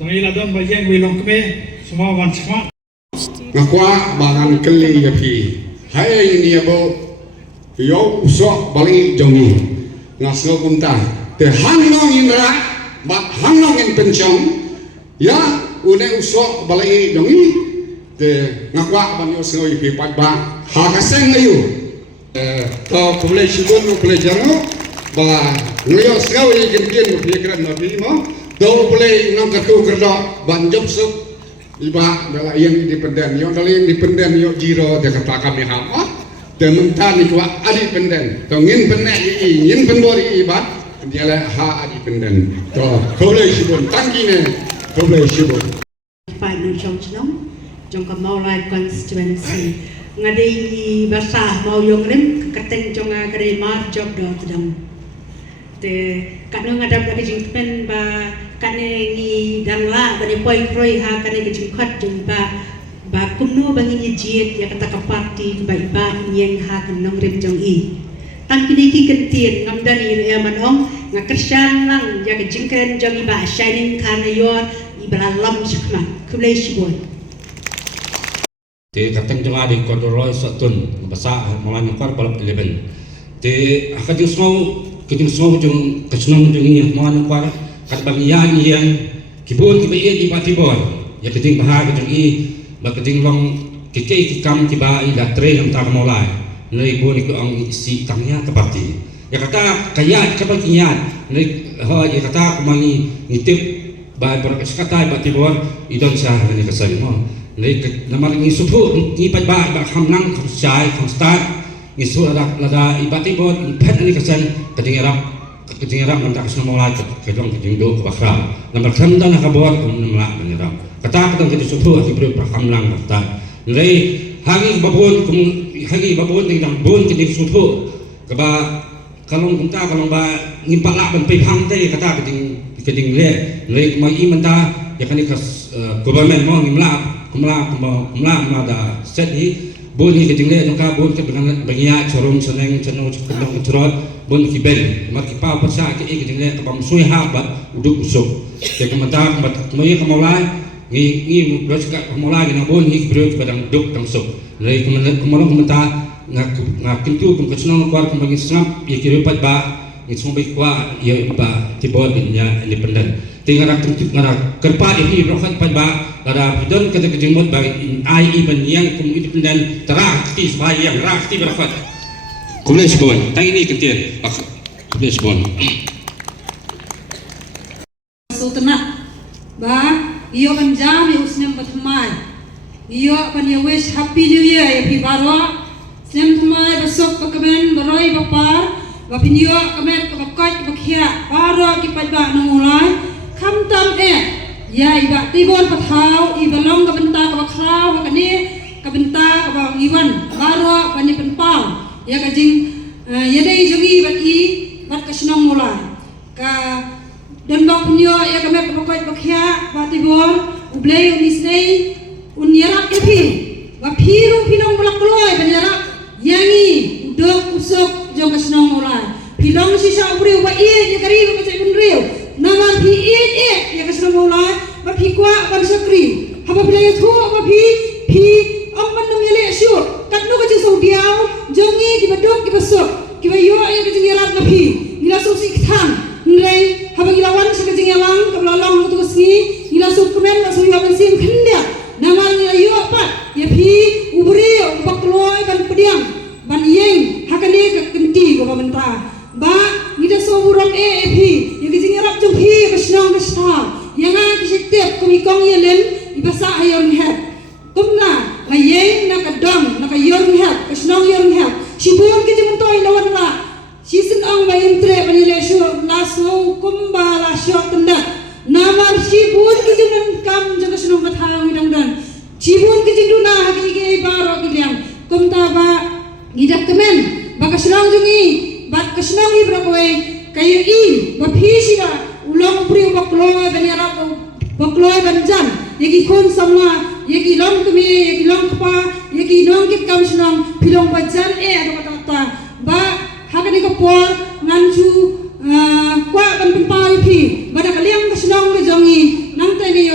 Tangilah dan bagian wilong keme semua wan semua. Ngakwa bangan keli ya pi. Hai ini ya bo. Yo usok bali jongi. Ngaslo kunta. Te hangnong indra, bat hangnong in pensiong. Ya une usok bali jongi. Te ngakwa ban yo sno pi pat ba. Hakaseng ayu. To kule shibun kule jango ba ngoyo sno i gengen pi kran na pi mo. Do kule nong katu kerdo ban job sup. Iba bela yang independen, yang kali independen yo jiro dia kata kami hama, dia mentah ni kuat independen, to ngin benek i, ngin pendori ibat, dia lah ha independen, to boleh sibun, tangki ne, boleh sibun. Pak Nur Chong trong Kamolai constituency, ngadai basah mau yang rem keteng trong ngadai mar job do sedang, te kanu ngadap lagi jingpen ba kane ngi dangla bani poi kroi ha kane ke jingkhat jung ba kumno bangi ni jiet ya kata kapati ba iba yang ha kanong rem jong i tan kini ki kentien ngamdani ya manong nga krisyan lang ya ke jingken jong iba shining kana yor ibala lam shakma kulay shibon te kateng jong adi kodoroi satun basa malan kar balap 11 te akading smau kiting smau jong kasnong jong ini malan kar kat bagian yang kibun kibaye di batibor ya keting bahag jong i ba keting long kike kikam tiba i da tre lam ta molai nei bun ko ang si tangnya ke parti ya kata kaya kapakinya nei ho ya kata kumangi ngitip ba berkata batibor idon sa ni kasal mo nei namar ngi supu ngi pa ba hamnang khosai khostat ngi su lada i batibor pet ni kasal keting rap ketinggalan mentak semua lagi kedong kedingdo kebakar nomor sembilan kabuat menolak menyerap kata ketang jadi subuh diberi perhamlang kata nilai hari babun dengan bun keding subuh keba kalau kita kalau ba ngimpak lak ben pihang teh kata keding le nilai kemai menta ya kan ikas government mau ngimlak ada set hi bun hi keding le jangka bun ke dengan bagian corong seneng cenung kedong cerot bun kibel makipa persa ke ik dingle ka pamsui habat uduk usuk ke kementar kemai kemolai ngi bros ka kemolai na bun hi bro badang duk tang suk lai kemolong kementar ngak kintu kum kesnong kuar kum bagi snap ye kirupat ba ngi sombai kwa ye ba tibod nya independen tingara tuntuk ngara kerpa hi brokat pa ba kada bidon kata kejimot ba ai even yang kum independen terah ti yang rah ti brokat Kumulay sibon, tang ini kentian, kumulay sibon. Sultanat, ba, iyo kan jam ya usnem batmai, iyo kan ya wish happy new year ya pi baro, usnem tmai besok pakamen baroi bapar, bapinyo kamen kabakai kabakia, baro kipadba nangulai, kamtam ya iba tibon pathau, iba long kabenta kabakrau, bakani kabenta kabangiwan, baro bani penpau. Ya kajing ya dai jogi baki bat kasnong mulai ka dan bang punyo ya kami pakai pakai batibor ublay unisnei unyara kepi bapiru pinong mulak loy banyara yangi udok usok jong kasnong mulai pilong sisa ubri wa iya ya kari ba kacai bunriu nama pi ya kasnong mulai ba pi kwa ban sakri haba pilay thu ba pi amman nam yale syur katno ka jeng saudiau jongi ki badok ki besok ki bayo ya ka jeng yarat napi ila susi kham nilai haba gilawan sa ka jeng yalang ka lalong tu sni ila su kemen na su yo ben sim khendia namar ni ayo apa ya pi ubri bakloi kan pediang ban yeng hakane ka kenti ko pamenta ba ngida so buram pi ya ka jeng yarat jong pi ka snong ka sta yang ki setep ko mi kong yelen ibasa ayon het kumna layeng na kadang na kayorng help kasnong yorng help sibun ki jimuntoy lawan la sisin ang ba intre panile syo laso kumba la syo tanda namar sibun ki jimun kam jaga snong kathang idangdan sibun ki jinduna hagi ge baro bilyang kumta ba gidak kemen ba kasnong jungi ba kasnong i brakoy kayo i ba phisira ulong pri bakloy banyara bakloy banjan yagi kon samla yagi long kami yagi long kapa yagi long kit kam snong pilong bajan atau kata ba hakani ko por nganchu kwa ban pempari pi bada kaliang kasnong ke jongi nang tai ni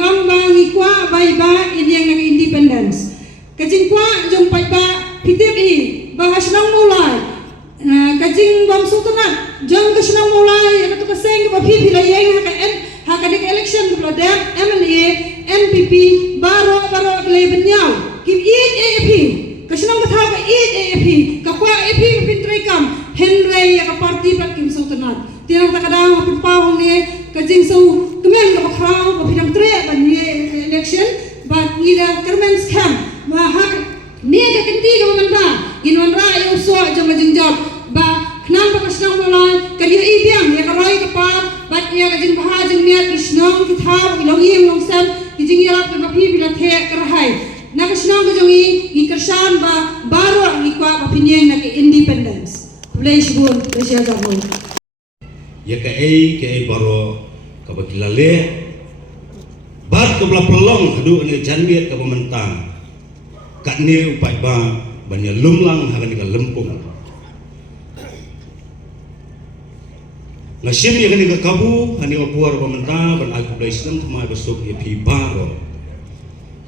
ang ba ngi kwa bai ba in yang nang independence kajing kwa jong pai ba pitip i bahas nang mulai kajing bam sultanat jong kasnang mulai ka to kaseng ba phi phi la yang haka dik election bla dem MLA NPP baro le benyau kim AAP kasnang batha ba AAP ka kwa AP pintrai kam henry ya ka party pat kim sultanat tiang takadang pagpawang ni kajing so kemen ka bakrang ka pinang tre ban ni election but ngida kermen scam ma hak ni ka kenti ka manda ginwan ra yo so jong jing job ba knang ba kasnang mulai ka dio ibiang ya ka rai ka pa but ya ka jing baha jing niat krisnong ki thab ilong yeng long sam ki jing yarap ka phi bila the ka rahai na kasnang ka jong i kersan ba baro ni kwa ka pinyeng na ki independence place bun place ya gabon ya ke baro ka bakilale bat ka bla pelong hadu ne janmiat ka pementang kat ne upai ba banya lumlang hagan ka lempung nasim ya kan ka kabu hani ka puar pementang ban aku dai Islam tma besok ya pi baro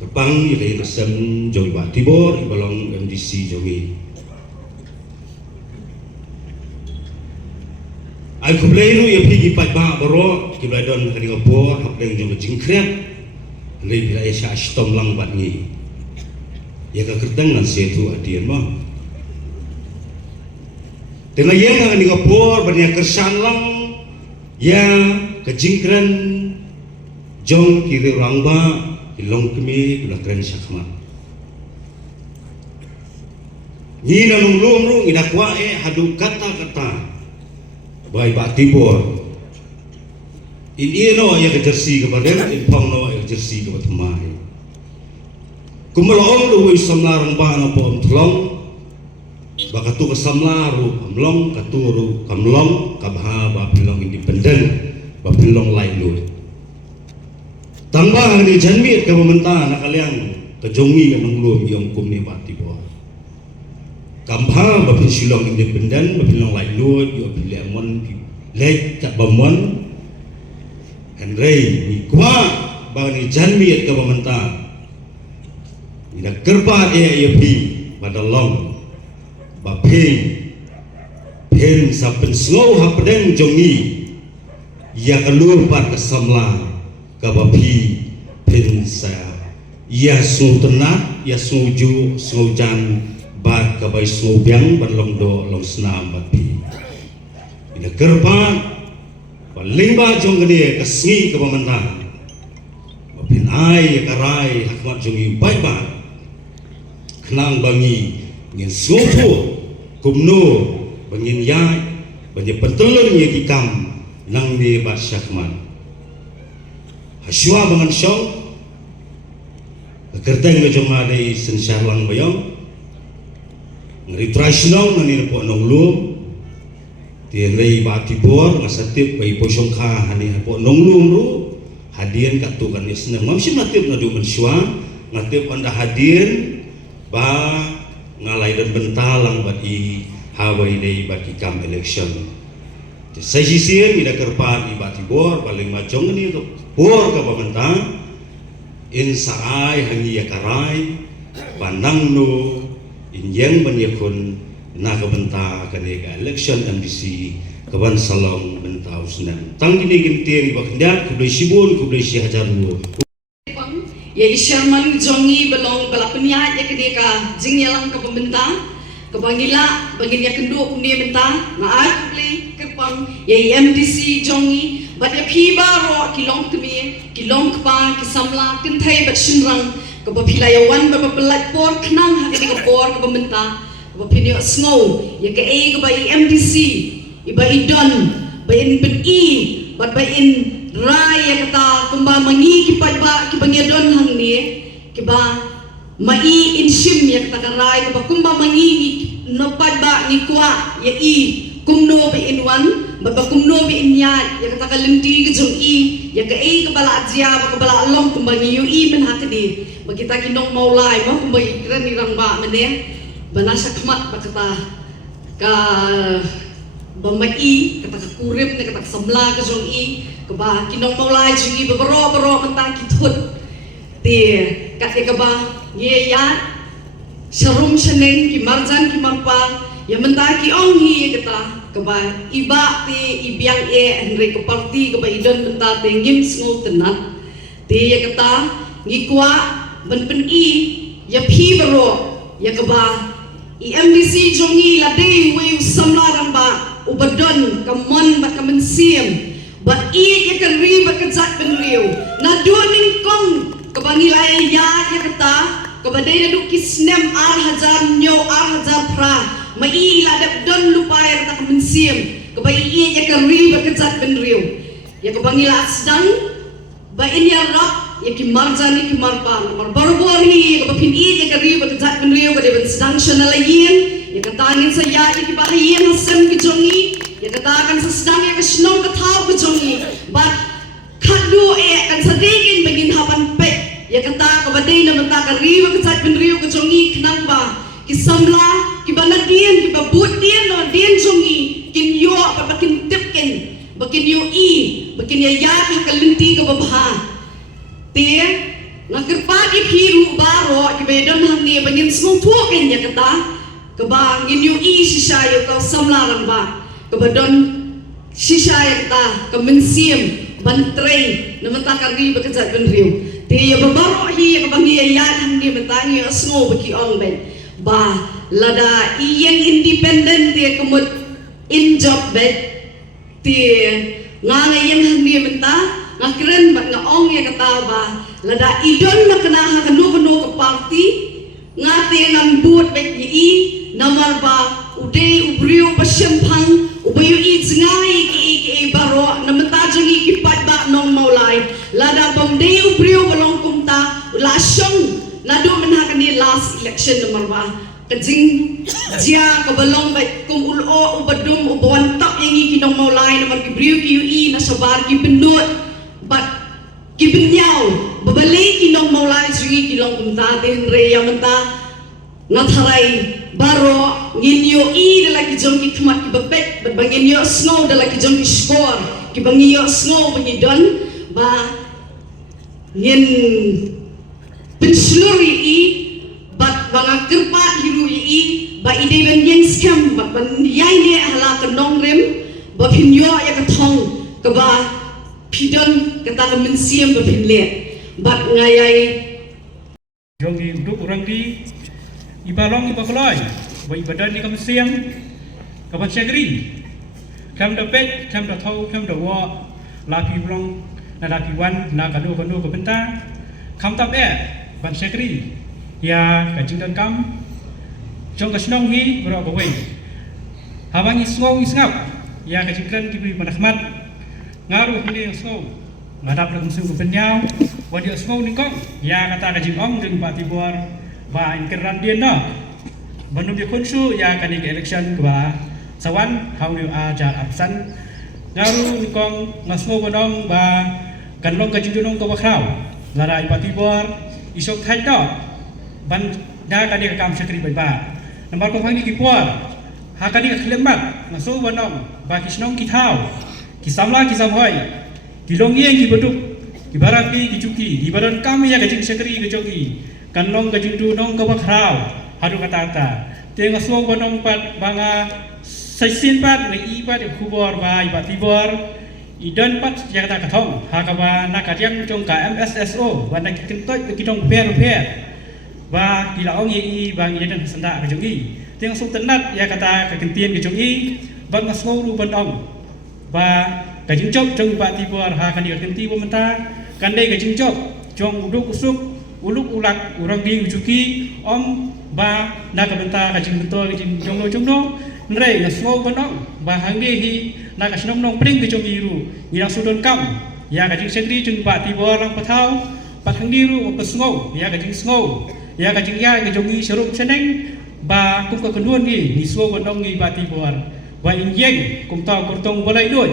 kepang ya kai resem jong ba tibor ibalong MDC jongi ai kublairu ya pigi pat ba baro kibladon kani ngopor hapdeng jong jingkrep le bila ya stom lang bat ni ya ka kerteng nan setu adien ma tena yang kani ngopor ban ya kersan lang ya ka jingkren jong kiri rangba ilong kemi kula kren sakma ni nang lumru ida kwa hadu kata-kata baik Pak Tibor ini no ya kejersi kepada in pong no ya kejersi kepada mai kumalong lu samlarang ba no pom thlong bakatu kasamlaru kamlong katuru kamlong kabha ba pilong independen ba pilong lain lu tambah ni janmit ka pemerintah nak kalian kejongi kan nglum yang kum ni Pak Tibor kampha bapin silong independen bapin long lai luot yo pilih amon lek kat bamon henry ni kwa bani janmiat ka pemerintah ida kerbat ya pi badalong bapin pen sapen slow hapdeng jongi ya kalur pat kasamla ka bapi pen sa ya sultanat ya suju sujan bat kabai sobiang balong do long senam bapi ina kerban paling ba jong gede kasngi ke pemerintah bapin ai karai hakmat jongi bai ba kenang bangi ngin sopo kumno bangin yai banyi pentelun ye kikam nang ni ba syakman haswa bangan syong kerteng jong adai sensarlang bayong ngritrasionong nani po nong lum tien rei Ba Tibor ngasatip bai posong kha hani po nong lum ru hadien katu kan isna mamsim natip na du mensua natip anda hadien ba ngalai dan bentalang bat i hawai dei ba kikam election sai sisien ida kerpat i Ba Tibor paling macong ni to por ka pamenta in saai hangi ya karai pandang no yang menyekun naga benta kanega election MDC kawan salong bentau senang tang gini gintiang bakndak kublai sibun kublai si hajaru ya isharman jongi belong balapnya ya kedeka jingyalang ke pembenta ke bangila bagin ya kendo umni benta na kublai kepang ya MDC jongi bada piba ro kilong kemi kilong kpa kisamla kentai bat shinrang kebapilayawan bebelat por kenang hak ini por kebementa kebapinyo snow ya ke ke bai MDC iba idon bayin pen bat bayin rai ya kata kumba mangi kipai ba kibangedon hang ni kiba mai inshim ya kata rai kiba kumba mangi nopat ba ni kwa ya kumno bayin wan babakumno bi inya ya kata kalimti kejong ya ke kepala aja kepala long kumbangi yu men hakdi bagita kinong maulai mo kumbangi kren irang ba mene banasa kmat bakata ka bamai kata kurim ne kata samla ke jong i ke ba kinong maulai jong i bero mentang kitut ti kat ke ba ye ya sharum sheneng ki marjan ki marpa ya mentang ki ong hi kata ke ba iba ti ibiang andre ke parti ke ba idon mentang te ngim sngo tenat ti ya kata ngikwa ben i ya phi bero ya ke ba EMDC jongi la dei we samlarang ba ubadon kamon ba kamensiam ba ya kan ri ba kajat ben riu na duaning kong kabangilay ya kata kabadai na dukisnem ar hajar pra mai la dap don lupay kata kamensiam kabai ya kan ri ba kajat ben riu ya kabangila sedang ba inya rap ya ki marjani ki marpa baru hi ka pin ya ka ri ba kajat ben riu ka de ben sedang shanalayin ya katangin sa ya ki bahiyan hasem ki jongi ya katakan sa sedang ya ka snong ka thaw ki jongi but khadu kan sa dingin bagin hapan pe ya kata ka badai na mata ka ri ba kajat ben riu ka jongi khnang ba ki samla ki banadian ki babut dian no dian jongi kin yo pa bakin tipkin bakin yo bakin ya ka kalinti ka babha Tia, ngakirpa ki hiru baro ki bedon hamni bangin semua tuakin ya kata kebangin yu sisaya kau samlaran ba kebadon sisaya kata kemensiam bantrai namenta kari bekejat benriu Tia babaro hi kebangi ya hamni mentangi asno baki ong ben ba lada iyang independent tia kemut in job bet Tia ngangayang hamni menta ngakren bat ngaong ya kata ba lada idon makana kanu ke parti ngate ngan buat bek yi namar ba ude ubriu pasien phang ubayu i zengai ki baro namata jangi ki pat ba nong maulai lada bomde ubriu balong kumta la shong nadu menhakan di last election namar ba kajing jia ke balong bek kum ulo ubadum ubawan tak yang i kinong maulai namar ki briu ki yi na sabar ki benut but kibinyao babalik kinong maulay sugi kinong kumtatin reya menta ngatharai baro nginyo dala kijong ki kmat ki babek but banginyo snow dala kijong ki score ki banginyo snow bangidon ba ngin pensluri but banga kerpat hiru ba ide ben yen scam but ban yai ne hala kenong rem ba pinyo ya katong ke ba pidon kata kemensiam berpinlihat bat ngayai jongi duk orang di ibalong ibakoloi ba ibadan ni kemensiam kapan syagri kam dapet kam da thau kam da wa laki blong na laki wan na kanu ke benta kam tap ban syagri ya kajing dan kam jong kasnong hi bro ko wei habangi snong isngap ya kajing kan kibri manahmat ngaruh ini asngau ngadap nak musim kepenyau wadi asngau ni kong ya kata kajing ong dengan Pak Tibor ba inkeran dia no banu dia konsu ya kani ke election ke ba sawan hau dia aja absan ngaruh ni kong ngasngau banong ba kanlong kajing dunong ke bakrau lara Pak Tibor isok thai do ban da kani ke kam sekri ba nomor ko phang ni ki por ha kani ke khlembat ngasngau banong ba kisnong ki thau kisamla kisamhoi kilongieng ki beduk ki barapi ki cuki di badan kami ya kajing sekri ke jogi kanong kajing du nong ke bakrau hadu kata tengah suang banong pat banga saisin pat ngi pat kubor ba Pak Tibor idon pat ya kata katong hakaba nakadiang jong ka MSSO bana ki kentoi ki dong per ba kilaong yi bang yedan senda ke jogi tengah suang tenat ya kata kekentien ke jogi bang ngasngau lu banong ba kajing jok jong Pak Tibor ha kan dia kenti pementa kandai kajing jok jong uduk usuk uluk ulak urang di ujuki om ba na kabenta kajing betul kajing jongno nrei ngasngau banong ba hangde hi na kasnom nong pring ke jong biru ngilang sudon kam ya kajing sekri jong Pak Tibor lang pathau pat hangdiru pesngau ya kajing sngau ya kajing ya ke jongi serup seneng ba kum ka kenuan ni niswo banong ngi Pak Tibor ba injeng kum tau kurtong bolai doi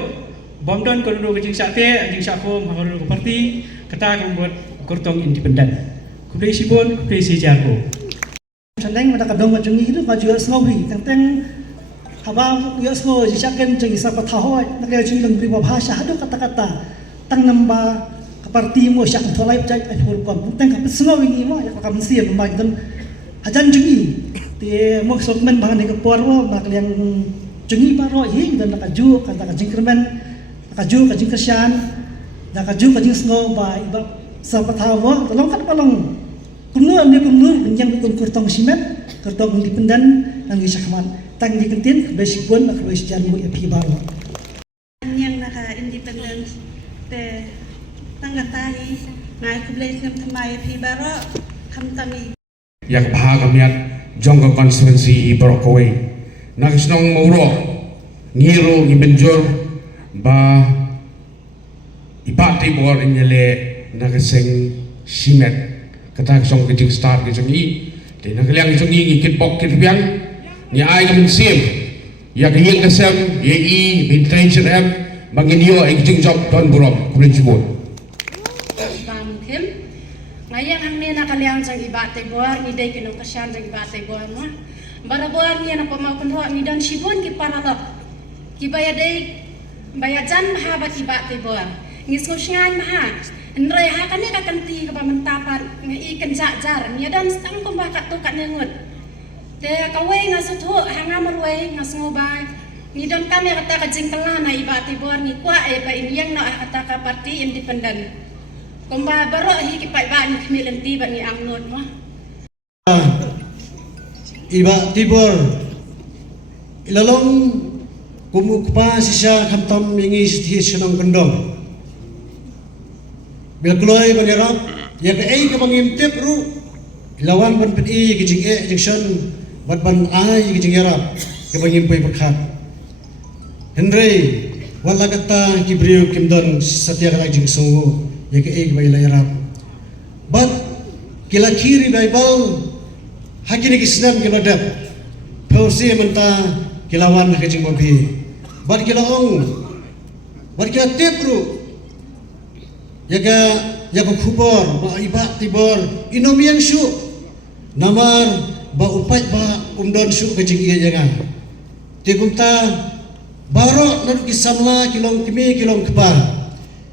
bomdon ko do kajing sate ajing sakom ha ko parti kata kum buat kurtong independen kudai sibon kudai sejarko sandeng mata kadong majungi itu maju snowri tentang haba yo semua jisakan jeng isa patahoi nak yo jeng beri bahasa hado kata-kata tang namba keparti mo syak tholai cai ai hurkom tang ka pesngo wingi mo ya ka mesti memang dan ajan jengi te mo sokmen bang ni kapor mo mak yang jengi baro hi dan nakaju kata ka jingkermen nakaju ka jingkersian nakaju ka jingsno ba iba sa pataho mo tolong kan palong kumnu yang kurtong simet kurtong independen nang isa kaman tang dikentin besipun mak bes janmu ya pibaro yang naka independence te tanggatai ngai kublai sem thamai pibaro khamtami yak bahag amiat jongga constituency Brokaway nakisnong mauro ngiro ngibenjor ba ibati bor inyele nakiseng simet kata song kecing start kecing i de nakaliang kecing i ngikit bok kit biang ni ai ka sim ya kiyeng kasem ye i intention em manginyo ay kecing job don burom kulin sibut bang kim ngayang ang ni nakaliang jang ibate bor ni day kinong kasyan jang ibate bor mo barabuan ni na pamau kunho ni dan sibun ki paralok ki bayaday bayajan mahabat ibate bor ngisngan maha Nrai hakane ka kanti ka pamantapan nga ikan jajar nya dan stang ko bakat to kan ngut te kawai nga sutho hanga marwai nga sngobai ni dan kami kata ka jingkala na ibati bor ni kwa e ba inyang na kata ka parti independen kumba baro hi ki pai ba ni khmilenti ba ni amnot mo iba tibor ilalong kumukpa sisa khantam mingi sithi senong kendong bila keluar banderap ya ke ai ka bangim tep ru ilawan ban pedi ke jing e junction ban ai ke jing yarap ke bangim pai berkhat Henry wala kata ki brio kimdon satya kala jing songo ya ke ai bai la yarap bat kila kiri bible hakini kisnam kila dap pausi menta kilawan ke jing mobi bat kila ong bat kila tep ru yaga khubor ba iba tibor inomian syu namar ba upai ba umdon syu ke jing iya jangan tikumta baro non kisamla kilong kimi kilong keba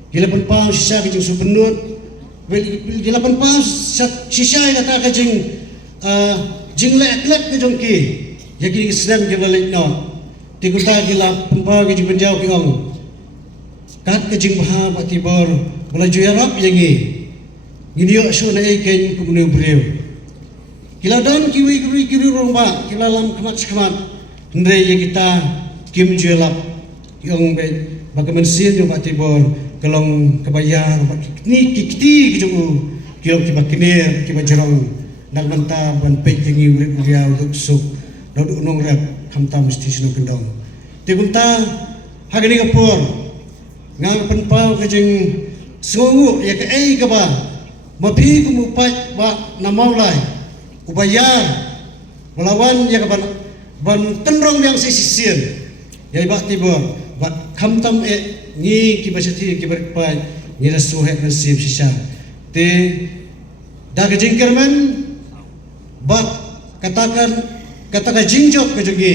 gilapan pau sisa ke jing subenut gilapan pau sisa kata ke jing lek ke jongki ya kini sedang gila lek no tikumta gilapan pau ke jing penjau ki ong kat ke jing baha ba tibor Melaju Arab yang ini syu na iken kumne breu kila dan kiwi romba kila lam kemat ndre ye kita kim juelap yang be bagaimana sih yang batibor kelong kebayar ni kikti kicu kilong kiba kinir kiba jerong nak menta ban pe jengi urip dia untuk suk doduk nong rap kamta mesti sino kendong tigunta hagani kapur ngang penpau kejeng Sungu ya ke ai ka ba mapi kumupat ba namaulai ubayar melawan ya ka ban tenrong yang sisir ya ba tibor ba khamtam e ngi ki basati ki berpai ni rasuhe nasib sisa te da ke jingkerman ba katakan jingjok ke jogi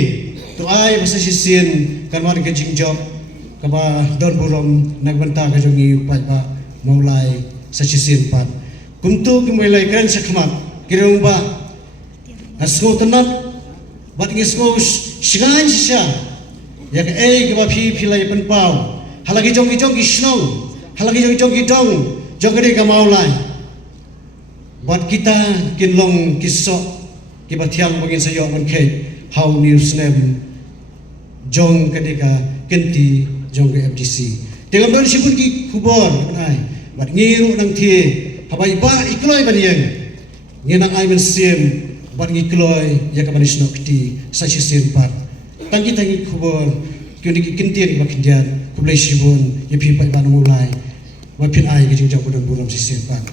tu ai basa sisin kan war ke jingjok ka ba don burom nagbanta ke jogi upai ba mulai sasisin pat kuntu kumulai kan sakmat kirong ba asgo tanap bat ngisgo shingan sisa ya ke ai ke ba phi lai pen pau halagi jong snong halagi jong dong jong ke ka maulai bat kita kinlong kisok ki ba thiang bangin sayo man khe how news name jong ke ka kenti jong ke FDC dengan ban sibun ki khubor ai bat ngiru nang thi habai ba ikloi baniang nginang ai men sim bat ngikloi ya ka banisno kti sa sisin pat tangi khubor kyuni ki kintir ba kindian kublai sibun ye phi pa ban mulai wa phin ai ki jingjang budan buram sisin pat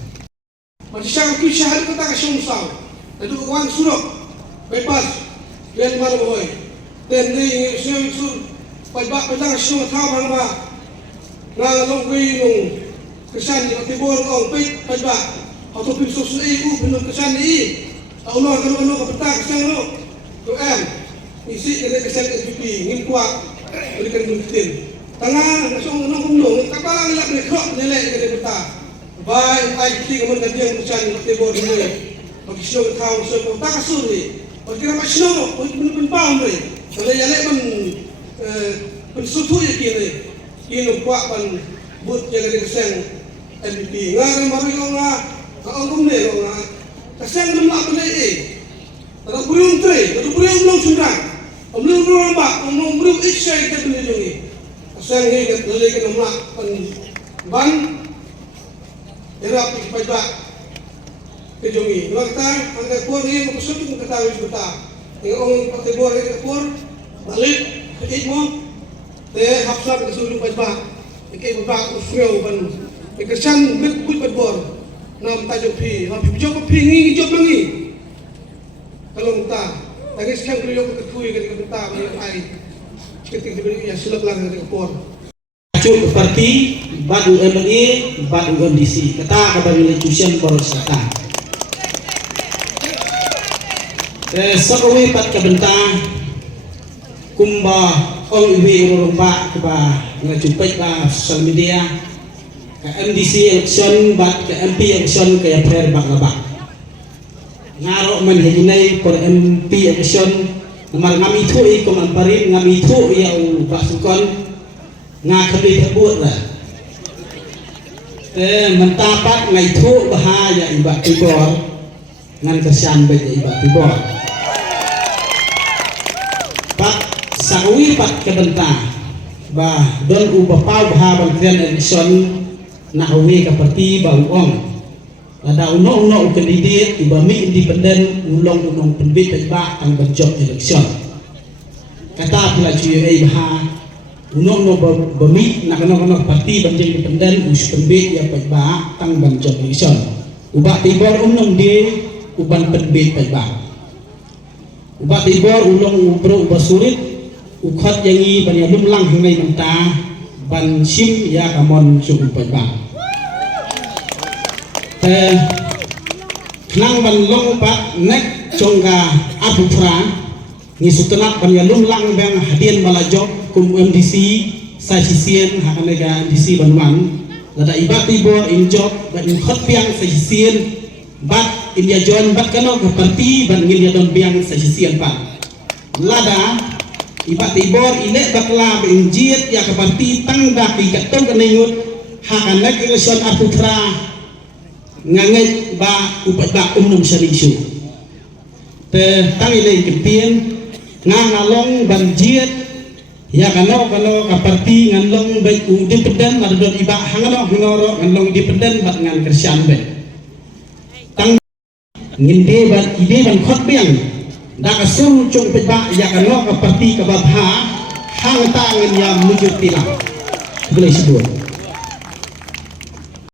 bat syang ki syahar kata ka sungsang adu wan surok bebas len mar boy ten ni syang sur pa ba pa syang tha bang ba na long wi nung kesan di tibor ong pit pa ba atau pisos ei u binung kesan ni Allah kalau ka peta kesan lo to em isi dari kesan SPP ngin kuat berikan bukti tengah nasong nong kumdong kapal ngelak nekrok nilai dari beta baik ai ting mun kadiang mucan tebor ini bagi syok tahu syok tak kasuri bagi nama syok pun paham ni kalau yang lain pun sutu ya kini kuat pun but yang dari kesan SPP ngar mari kau kumne ngar kesan lemak pun kalau beriung tre, kalau beriung belum sundang, belum lambak, belum isai kita beli asal ni kita boleh kita nak ban, erap kita kejongi. Kalau kita angkat kuar ni, kita suruh kita tahu kita. Yang orang pakai kuar kita kuar balik ke ikmo, teh hafsat kita suruh kita. Kita usriau ban, kita san buat kuar. Nam tajuk pi, nam job pi ni job lagi. Kalau kita, lagi sekarang beliau ketui ketika kita mengenai ketika beliau yang silap lagi ketika pon. Cuk seperti batu MNE, batu MDC. Kata kepada institusi poros kata. Sekolah pat kebentar kumba ong iwi urumba keba ngacupai ba sosial media ke MDC election bat ke MP election ke prayer bak labak. Ngaro man hejinay por MP election namar ngami thui ko mamparin ngami thui yaw basukon nga kami terbut lah mentapat ngai thu bahaya iba tibor ngan kesian baik iba tibor pat sawi pat kebenta bah don ubapau bahaban krian election na awi kaperti bau ong ada uno kandidat ibami independen ulong penbit ba ang banjok election kata pula cuy bah uno bami nak kena parti banjok independen us penbit ya ba tang banjok election ubak tibor unong di uban penbit ba ubak tibor ulong ubro ubasurit ukhat yangi banyalum lang hingay menta ban sim ya kamon suku ba nang ban long pak nek congga abu fra ni sutenak ban yalum lang bang hadian malajok kum MDC sajisien hakanega MDC banwan lada ibat tibor injok ban khot piang sajisien bat india jon bat kano ke parti ban ngil don piang sajisien pak lada ibat tibor ile bakla injit ya ke parti tangda ki katong kanayut hakanek election abu fra nganget ba upat ba syarisu te tangile kepien ngalong banjir ya kano kaparti ngalong baik independen ada don iba hangano nganoro ngalong independen bat ngan kersian be tang nginde bat ide ban khot biang da kasung chung pe ba ya kano kaparti kababha hang ta ngin ya mujur tilang boleh sebut